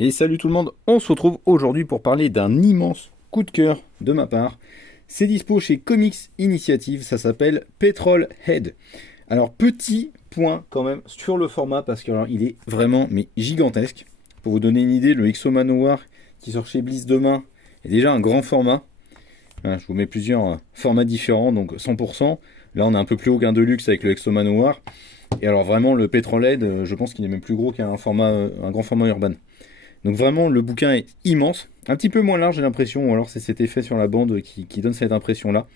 Et salut tout le monde, on se retrouve aujourd'hui pour parler d'un immense coup de cœur de ma part. C'est dispo chez Comics Initiative, ça s'appelle Petrol Head. Alors petit point quand même sur le format parce que alors, il est vraiment mais gigantesque. Pour vous donner une idée, le Exo Manowar qui sort chez Bliss demain est déjà un grand format. Hein, je vous mets plusieurs formats différents, donc 100%. Là on est un peu plus haut qu'un Deluxe avec le Exo Manowar. Et alors vraiment le Petrol Head, je pense qu'il est même plus gros qu'un un grand format urbain. Donc vraiment, le bouquin est immense. Un petit peu moins large, j'ai l'impression, ou alors c'est cet effet sur la bande qui donne cette impression-là.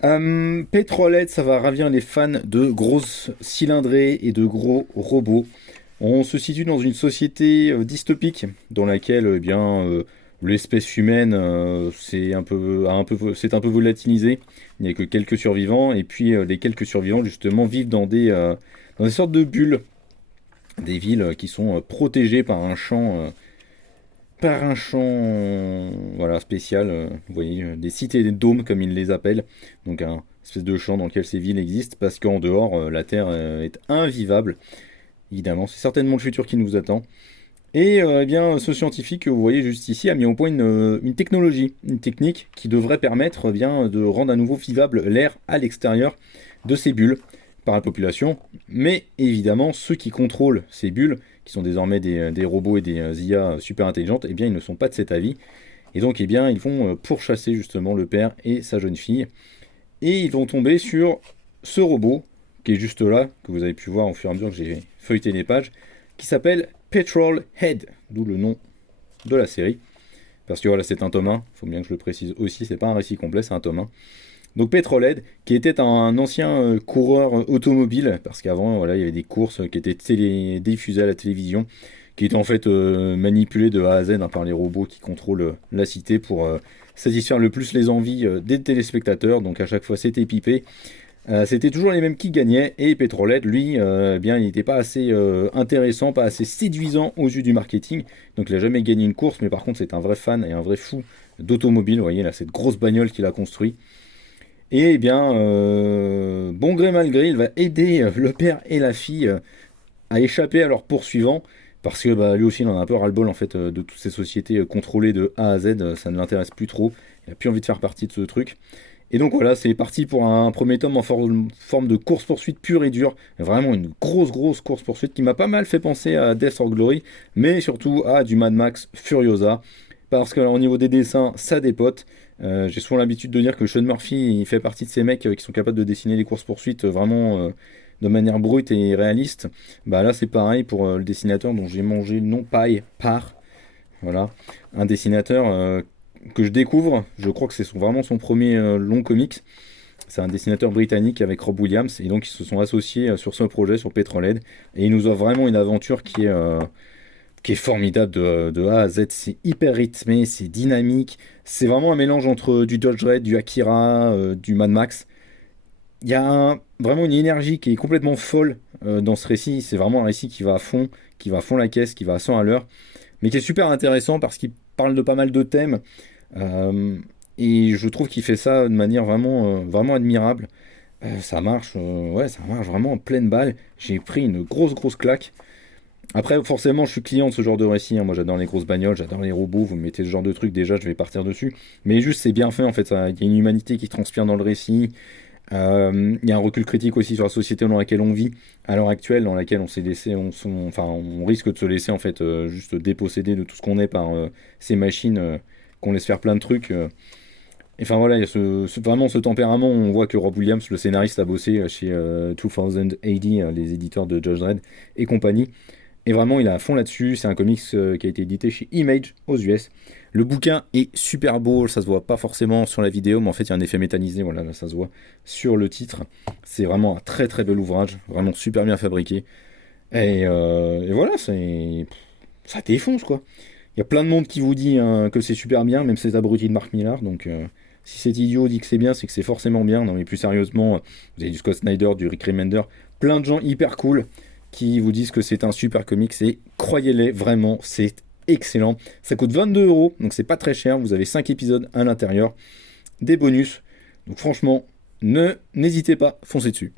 Petrolhead, ça va ravir les fans de grosses cylindrées et de gros robots. On se situe dans une société dystopique dans laquelle l'espèce humaine c'est un peu volatilisé. Il n'y a que quelques survivants et puis les quelques survivants justement vivent dans des sortes de bulles, des villes qui sont protégées par un champ voilà, spécial, vous voyez, des cités des dômes comme ils les appellent, donc un espèce de champ dans lequel ces villes existent, parce qu'en dehors, la Terre est invivable. Évidemment, c'est certainement le futur qui nous attend. Et eh bien, ce scientifique que vous voyez juste ici a mis au point une technologie, une technique qui devrait permettre bien, de rendre à nouveau vivable l'air à l'extérieur de ces bulles par la population. Mais évidemment, ceux qui contrôlent ces bulles, qui sont désormais des robots et des IA super intelligentes, eh bien, ils ne sont pas de cet avis. Et donc, eh bien, ils vont pourchasser justement le père et sa jeune fille. Et ils vont tomber sur ce robot, qui est juste là, que vous avez pu voir au fur et à mesure que j'ai feuilleté les pages, qui s'appelle Petrol Head, d'où le nom de la série. Parce que voilà, c'est un tome 1, il faut bien que je le précise aussi, c'est pas un récit complet, c'est un tome 1. Donc Petrolhead, qui était un ancien coureur automobile, parce qu'avant, voilà, il y avait des courses qui étaient diffusées à la télévision, qui étaient en fait manipulées de A à Z hein, par les robots qui contrôlent la cité pour satisfaire le plus les envies des téléspectateurs. Donc à chaque fois, c'était pipé. C'était toujours les mêmes qui gagnaient, et Petrolhead, lui, bien, il n'était pas assez intéressant, pas assez séduisant aux yeux du marketing. Donc il n'a jamais gagné une course, mais par contre, c'est un vrai fan et un vrai fou d'automobile. Vous voyez là, cette grosse bagnole qu'il a construite. Et eh bien, bon gré mal gré, il va aider le père et la fille à échapper à leurs poursuivants, parce que bah, lui aussi il en a un peu ras-le-bol en fait de toutes ces sociétés contrôlées de A à Z, ça ne l'intéresse plus trop, il a plus envie de faire partie de ce truc. Et donc voilà, c'est parti pour un premier tome en forme de course-poursuite pure et dure, vraiment une grosse course-poursuite qui m'a pas mal fait penser à Death or Glory, mais surtout à du Mad Max Furiosa, parce que au niveau des dessins, ça dépote. J'ai souvent l'habitude de dire que Sean Murphy il fait partie de ces mecs qui sont capables de dessiner les courses-poursuites vraiment de manière brute et réaliste. Bah là c'est pareil pour le dessinateur dont j'ai mangé le nom Paille Par. Voilà, un dessinateur que je découvre, je crois que c'est vraiment son premier long comics. C'est un dessinateur britannique avec Rob Williams et donc ils se sont associés sur ce projet, sur Petrolhead, et ils nous offrent vraiment une aventure qui est formidable de A à Z. C'est hyper rythmé, c'est dynamique. C'est vraiment un mélange entre du Judge Dredd, du Akira, du Mad Max. Il y a vraiment une énergie qui est complètement folle dans ce récit. C'est vraiment un récit qui va à fond la caisse, qui va à 100 à l'heure, mais qui est super intéressant parce qu'il parle de pas mal de thèmes. euh, et je trouve qu'il fait ça de manière vraiment admirable. Ouais, ça marche vraiment en pleine balle. J'ai pris une grosse claque. Après, forcément, je suis client de ce genre de récit, hein. Moi, j'adore les grosses bagnoles, j'adore les robots. Vous me mettez ce genre de truc, déjà, je vais partir dessus. Mais juste, c'est bien fait, en fait. Il y a une humanité qui transpire dans le récit. Il y a un recul critique aussi sur la société dans laquelle on vit, à l'heure actuelle, dans laquelle on s'est laissé, enfin, on risque de se laisser, en fait, juste déposséder de tout ce qu'on est par ces machines qu'on laisse faire plein de trucs. Enfin voilà, il y a vraiment ce tempérament. On voit que Rob Williams, le scénariste, a bossé chez 2000 AD, les éditeurs de Judge Dredd et compagnie. Et vraiment, il est à fond là-dessus. C'est un comics qui a été édité chez Image aux US. Le bouquin est super beau, ça se voit pas forcément sur la vidéo, mais en fait, il y a un effet métallisé, voilà, là, ça se voit sur le titre. C'est vraiment un très bel ouvrage, vraiment super bien fabriqué. Et voilà, ça défonce quoi. Il y a plein de monde qui vous dit hein, que c'est super bien, même ces abrutis de Mark Millar. Donc, si cet idiot dit que c'est bien, c'est que c'est forcément bien. Non, mais plus sérieusement, vous avez du Scott Snyder, du Rick Remender, plein de gens hyper cool qui vous disent que c'est un super comics. Et croyez-les, vraiment, c'est excellent. Ça coûte 22 €, donc c'est pas très cher. Vous avez 5 épisodes à l'intérieur, des bonus. Donc, franchement, n'hésitez pas, foncez dessus.